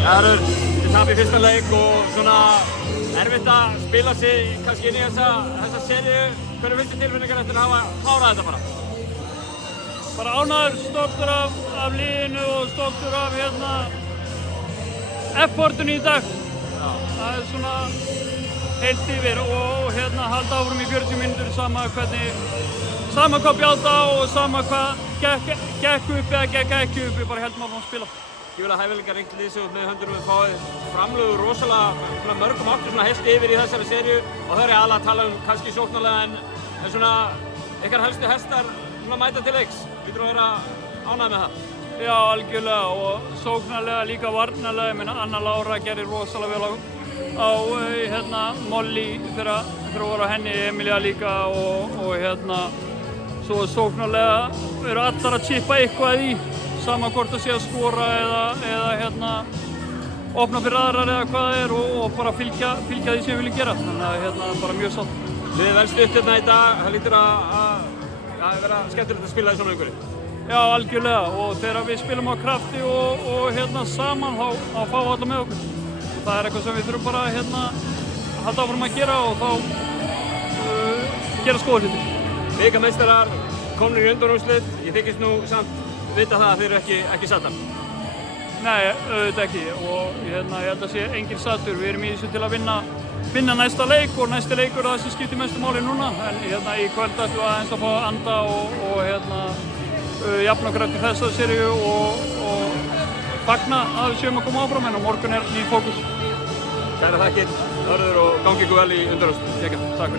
Hörður, þið tapið fyrsta leik og svona erfitt að spila sig kannski inn í þessa seríu. Hvernig finnst þið tilfinningar eftir að hafa klárað þetta bara? Bara ánægður, stoltur af liðinu og stoltur af effortinu í dag. Já. Það er svona heilt yfir og halda áfram í 40 mínútur sama hvað bjáta og sama hvað gekk upp eða gekk ekki upp, við bara heldum áfram að spila. Gífurlega hæfileikar ríkt lið sem með höndunum við fáið framlögur rosalega mörgum áttur svona heilt yfir í þessari seríu og það er aðalega að tala kannski sóknarlega en svona ykkar helstu hestar svona mæta til leiks. Lítur að vera ánægð með það? Já, algjörlega og sóknarlega líka varnarlega. Ég meina Anna Lára gerir rosalega vel á Molly þegar hún var á henni, Emilia líka og svo sóknarlega eru allar að chippa eitthvað í sama hvort það sé að skora eða opna fyrir aðrar eða hvað það er og bara fylgja því sem við viljum gera. Þannig að bara mjög sátt. Liðið vel stutt í dag, það lítur að vera skemmtilegt að spila í svona umhverfi. Já, algjörlega og þegar við spilum á krafti og saman þá fá alla með okkur. Það er eitthvað sem við þurfum bara að halda áfram að gera og þá gera góða hluti. Bikarmeistarar komnir í undanúrslit, ég þykist nú samt vita það að þeir eru ekki sattar. Nei, auðvitað ekki og ég held að sé enginn sattur. Við erum í þessu til að vinna næsta leik og næsti leikur er það sem skiptir mestu máli núna. En í kvöld ætlum við aðeins að fá að anda og jafna okkur eftir þessa seríu og fagna að við séum að koma áfram en á morgun er nýr fókus. Kærar þakkir, Hörður og gangi ykkur vel í undanúrslit. Takk fyrir.